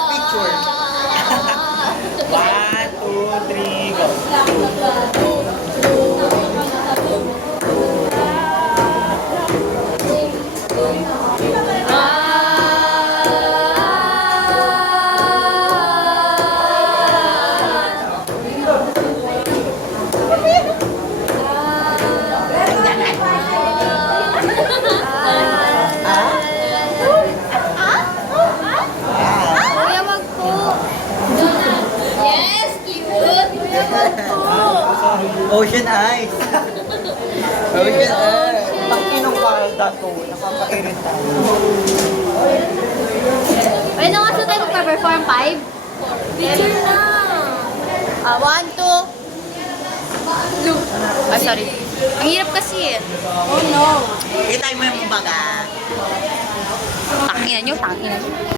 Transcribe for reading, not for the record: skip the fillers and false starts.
last picture. 1, 2, 3, go. Kuya, wag po. Yes, cute. Kuya, wag po. Ocean eyes. Ocean eyes. Pang-inong palda to. Nakaka-irita. Ay, nung aso tayo magpa-perform 5? Picture na. 1, 2. Ah, sorry. Ang hirap kasi eh. Oh no. Kita mo yung baga. Tangina nyo, tangina nyo.